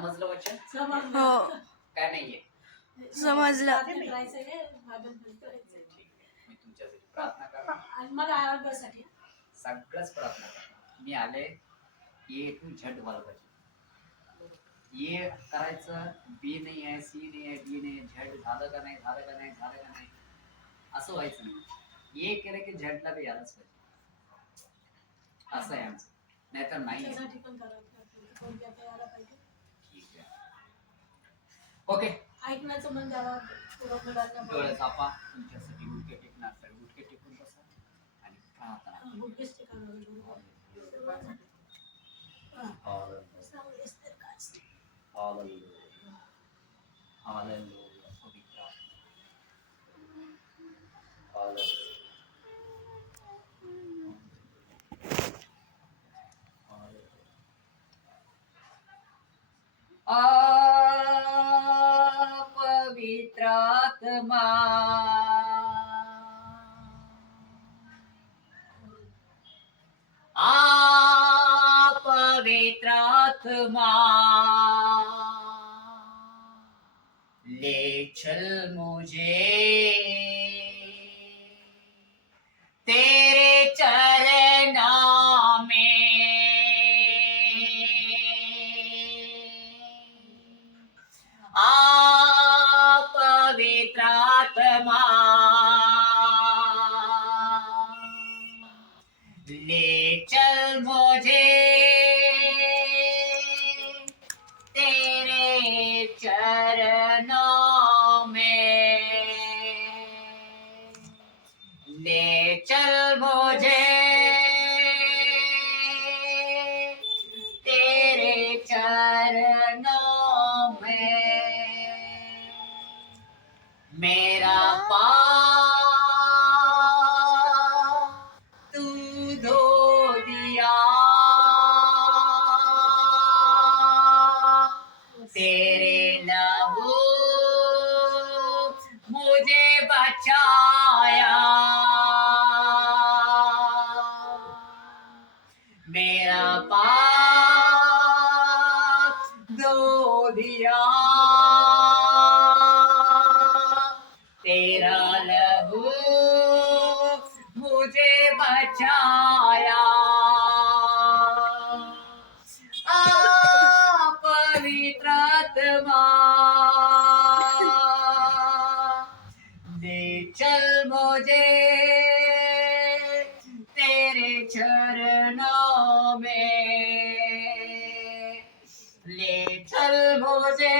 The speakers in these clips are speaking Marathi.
समजलं वचन? हो काय नाहीये? समजलं. ठीक आहे. मी तुमच्यासाठी प्रार्थना करणार. आणि मला आरोग्यासाठी सगळंच प्रार्थना करणार. मी आले ए टू झेड वाला ये करायचं, बी नाही आहे, सी नाही आहे, डी नाही, झेड झालं का नाही, झालं का नाही, झालं का नाही, असं व्हायचं नाही. ये केलं की झेडला बी यायलाच पाहिजे. असं आहे आमचं, नाहीतर नाही. त्यासाठी पण करायला पाहिजे. ठीक आहे, ओके. ऐकण्याचं मन द्यावा मुलांना. डोळे झापा. तुमच्यासाठी गुडघे टेकणार तर गुडघे टेकून बसा आणि प्रार्थना. गुडघेच टेकावे. हालेलुया. हालेलुया. पवित्र हालेलुया. पवित्र आत्मा, पवित्र आत्मा, ले चल मुझे तेरे चरणों में, पवित्र आत्मा, ले चल मुझे तेरे चरणों में, ले चल मुझे तेरे चरणों में, मेरा पाप तू धो दिया, तेरे लहू मुझे बचाया, मेरा पाप धो दिया, तेरा लहू मुझे बचाया, पवित्र आत्मा, ले चल मुझे तेरे चरणों में, ले चल मुझे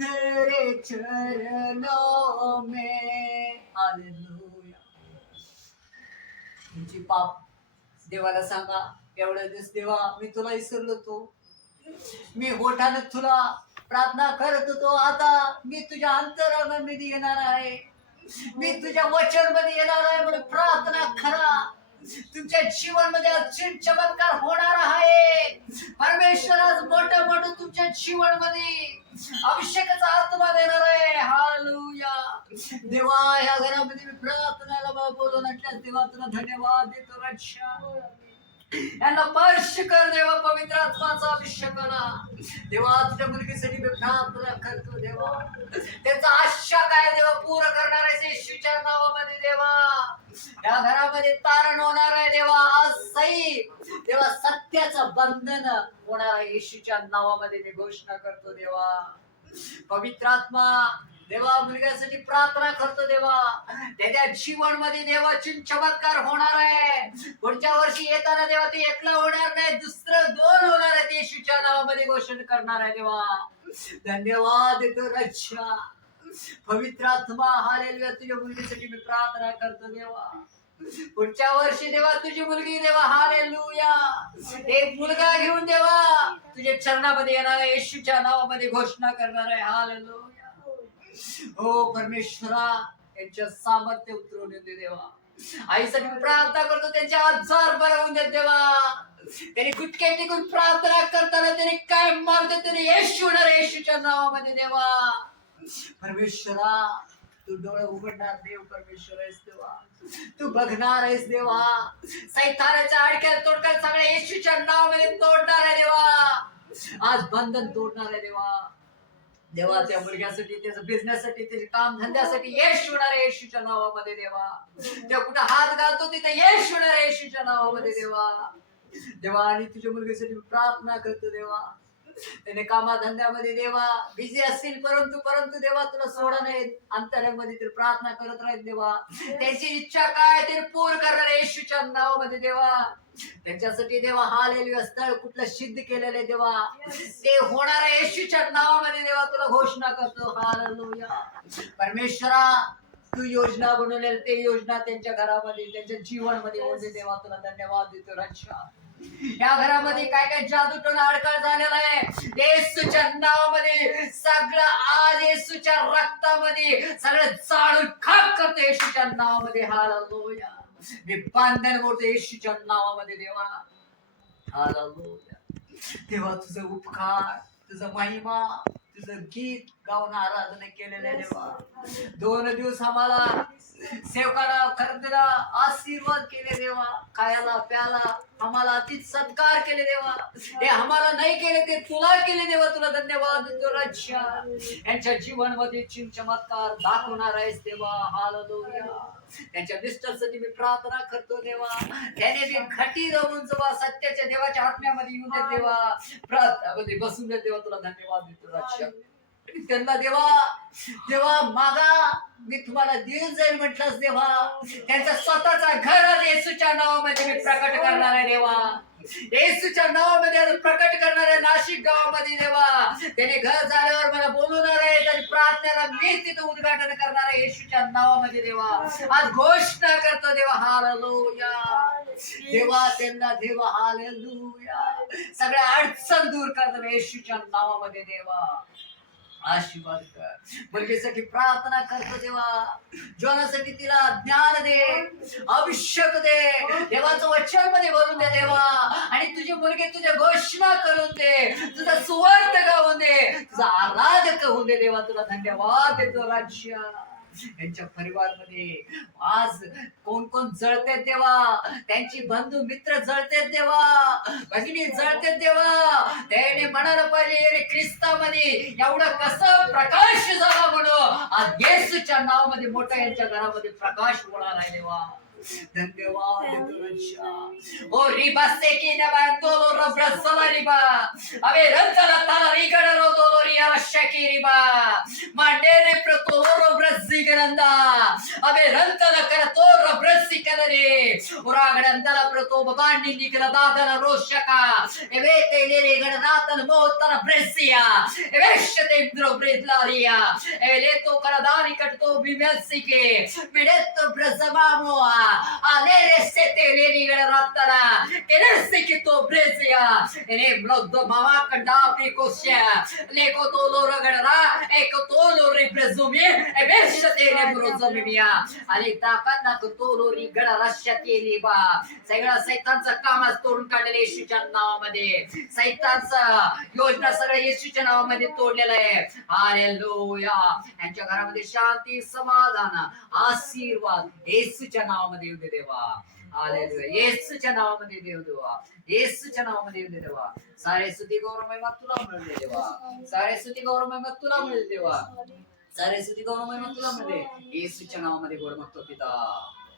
तेरे चरणों में. हालेलुया. तुमची पाप देवाला सांगा, एवढ्या दिवस देवा मी तुला विसरलो होतो, मी होठाने तुला प्रार्थना करत होतो, आता मी तुझ्या अंतरामध्ये येणार आहे, मी तुझ्या वचन मध्ये येणार आहे, म्हणून प्रार्थना करा. तुमच्या जीवन मध्ये अचिंत चमत्कार होणार आहे. परमेश्वर आज मोठं मोठं तुमच्या जीवन मध्ये अभिषेकाचा आत्मा देणार आहे. हालेलुया. देवा या घरामध्ये मी प्रार्थनाला बोलून देवा तुला धन्यवाद देतो. रक्षा यांना स्पर्श कर देवा, पवित्र आत्माचा अभिषेक करा देवा. तुझ्या मुलगीसाठी मी प्रार्थना करतो देवा, त्यांचा आशा काय देवा पूर्ण करणार आहे येशूच्या नावामध्ये देवा. या घरामध्ये तारण होणार आहे देवा, आज सही देवा सत्याचं बंधन होणार आहे येशूच्या नावामध्ये मी घोषणा करतो देवा. पवित्र आत्मा देवा मुलग्यासाठी प्रार्थना करतो देवा, त्याच्या जीवन मध्ये देवा चमत्कार होणार आहे. पुढच्या वर्षी येताना देवा ते एकला होणार नाही, दुसरं दोन होणार आहे, येशूच्या नावामध्ये घोषणा करणार आहे देवा. धन्यवाद देतो रक्षा. पवित्र आत्मा हालेलुया. तुझ्या मुलगीसाठी मी प्रार्थना करतो देवा, पुढच्या वर्षी देवा तुझी मुलगी देवा हालेलुया एक मुलगा घेऊन देवा तुझ्या चरणामध्ये येणार आहे, येशूच्या नावामध्ये घोषणा करणार आहे. हालेलुया. हो परमेश्वरा यांच्या सामर्थ्य उतरवून दे देवा. आईसाठी मी प्रार्थना करतो, त्यांचे आजार बरे होऊन देत देवा. त्यांनी गुटके टिकून प्रार्थना करताना त्यांनी काय मारते त्यांनी येशू येशूच्या नावामध्ये देवा. परमेश्वरा तू डोळे उघडणार देव परमेश्वर आहेस देवा, तू बघणार आहेस देवा. सैतानाच्या अडक्यात तोडक्यात सगळ्या येशूच्या नावामध्ये तोडणार आहे देवा. आज बंधन तोडणार आहे देवा. देवा त्या मुलग्यासाठी, त्याच्या बिझनेससाठी, त्याच्या काम धंद्यासाठी यश होणार आहे येशूच्या नावामध्ये देवा. त्या कुठं हात घालतो तिथे यश होणार आहे येशूच्या नावामध्ये देवा. देवा आणि तुझ्या मुलगीसाठी प्रार्थना करतो देवा. त्याने कामाधंद्यामध्ये देवा बिझी असतील, परंतु परंतु देवा तुला सोडा नाही, अंतरामध्ये ते प्रार्थना करत राहील देवा. त्यांची इच्छा काय ते पूर्ण करणार येशूच्या नावामध्ये देवा. त्यांच्यासाठी देवा हालेलुया स्थळ कुठलं सिद्ध केलेलं देवा ते होणार आहे येशूच्या नावामध्ये देवा. तुला घोषणा करतो हालेलुया. परमेश्वरा तू योजना बनवलेली ते योजना त्यांच्या घरामध्ये, त्यांच्या जीवनामध्ये होऊ दे देवा. तुला धन्यवाद देतो रक्षा. या घरामध्ये काय काय जादू टोना अडकळ झालेला आहे येशूच्या नावामध्ये सगळं आज येशूच्या रक्तामध्ये सगळं जाळून खाक करतो येशूच्या नावामध्ये हालेलुया. मी बांधण मोडतो येशूच्या नावामध्ये देवा. हालेलुया. देवा तुझं उपकार, तुझं महिमा, तुझं गीत गाऊन आराधना केलेलं देवा. 2 दिवस आम्हाला सेवकाला खरेदीला आशीर्वाद केले देवा. खायला प्याला आम्हाला अति सत्कार केले देवा. हे आम्हाला नाही केले ते तुला केले देवा. तुला धन्यवाद देतो रक्षा. यांच्या जीवनामध्ये चमत्कार दाखवणार आहेस देवा. हालेलुया. त्यांच्या मिस्टरसाठी मी प्रार्थना करतो देवा. त्याने ते घटी रवून जेव्हा सत्याच्या देवाच्या आत्म्यामध्ये येऊन देत देवा. प्रार्थनामध्ये बसून देत देवा. तुला धन्यवाद देतो रक्षा. त्यांना देवा देवा मागा मी तुम्हाला देऊन जाईल म्हटलंच देवा. त्यांचा स्वतःचा घर येशूच्या नावामध्ये मी प्रकट करणार आहे देवा. येशूच्या नावामध्ये प्रकट करणार आहे नाशिक गावामध्ये देवा. त्याने घर झाल्यावर मला बोलवणार आहे, तरी प्रार्थनेला मी तिथं उद्घाटन करणार आहे येशूच्या नावामध्ये देवा. आज घोषणा करतो देवा. हालेलुया देवा. त्यांना देवा हालेलुया सगळ्या अडचण दूर करतो येशूच्या नावामध्ये देवा. आशीर्वाद कर. मुलगीसाठी प्रार्थना करतो देवा. जीवनासाठी तिला ज्ञान दे, अभिषेक दे, देवाचं वचन मध्ये भरून दे देवा. आणि तुझी मुलगी तुझ्या घोषणा करून दे, तुझा सुवार्थ गाऊन दे, तुझा आराधक होऊन दे देवा. तुला धन्यवाद देतो राज्य. त्यांच्या परिवारमध्ये आज कोण कोण जळतेत देवा. त्यांची बंधू मित्र जळतेत देवा, भगिनी जळतेत देवा. त्याने म्हणायला पाहिजे ख्रिस्तामध्ये एवढं कसं प्रकाश झाला म्हणून आज येशूच्या नावामध्ये मोठा यांच्या घरामध्ये प्रकाश होणार आहे देवा. धन्यवाद ओ रिबासे की नबांतोलो रब्रसला रिबा अबे रंतला ताला रिगडलो दोलो रिया रशकी रिबा मांडेरे प्रतोलो रब्रसी गनंदा अबे रंतला करतो रब्रसी कलरे उरागडंतला प्रतो बांडी निकला दादला रोशका एवे तेले गणनातन मोतन ब्रेसिया एवे शते इंद्रो ब्रेदलारिया एले तो करदानी कटतो बिमेसिके मिडेतो ब्रजमामो Alere sete leri garattara keresse che to brezia ene blogdo mama kanda precoscia le cotolo ragara e cotolo ripresumi e vesciate ne brozomia ali takanna cotolo rigara rasciate liba सगळा सैतानचा कामच तोडून काढलेले येशूच्या नावामध्ये. सैतानचा योजना सगळ्या येशूच्या नावामध्ये तोडलेला आहे. हालेलुया. यांच्या घरामध्ये शांती, समाधान, आशीर्वाद येशूच्या नावामध्ये येऊ दे देवा. हालेलुया. येशूच्या नावामध्ये देऊ देवा. येशूच्या नावामध्ये येऊ दे देवा. सारे स्तुती गौरव महिमा तुला मिळते देवा. सारे स्तुती गौरव महिमा तुला मिळते देवा. सारे स्तुती गौरव महिमा तुला मिळते येशूच्या नावामध्ये गोड मागतो पिता.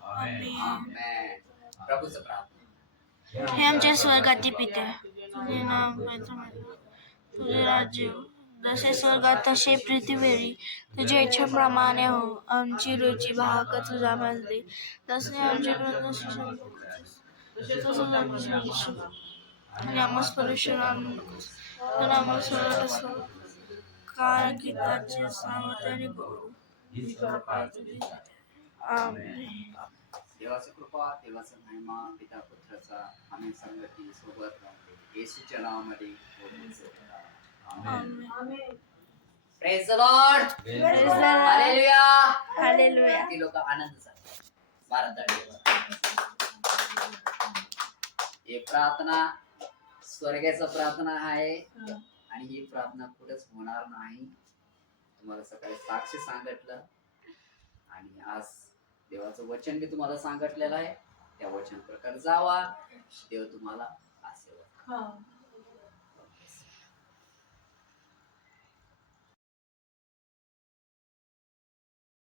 आमेन. आमेन. प्रभूचं प्रार्थना. हे आमच्या स्वर्गातील पिते, तुझे नाव तुझे राज्य जसे स्वर्गात तसे पृथ्वीवरी तुझ्या इच्छेप्रमाणे हो. आमची रोजची भाग तुझा दे, जसे आमचे कारण की त्याचे सामर्थ्याने देवाची कृपा, देवाचा महिमा, पिता पुत्राचा आम्ही संगती सोबत येशूच्या नावामध्ये आमेन. Praise the lord. Hallelujah. Hallelujah. ती लोक आनंद सांगतात. भारत हे प्रार्थना स्वर्गाचा प्रार्थना आहे आणि ही प्रार्थना कुठेच होणार नाही. तुम्हाला सकाळी साक्ष सांगितलं आणि आज देवाचं वचन मी तुम्हाला सांगितलेलं आहे. त्या वचन प्रकारे जावा. देव तुम्हाला आशीर्वाद.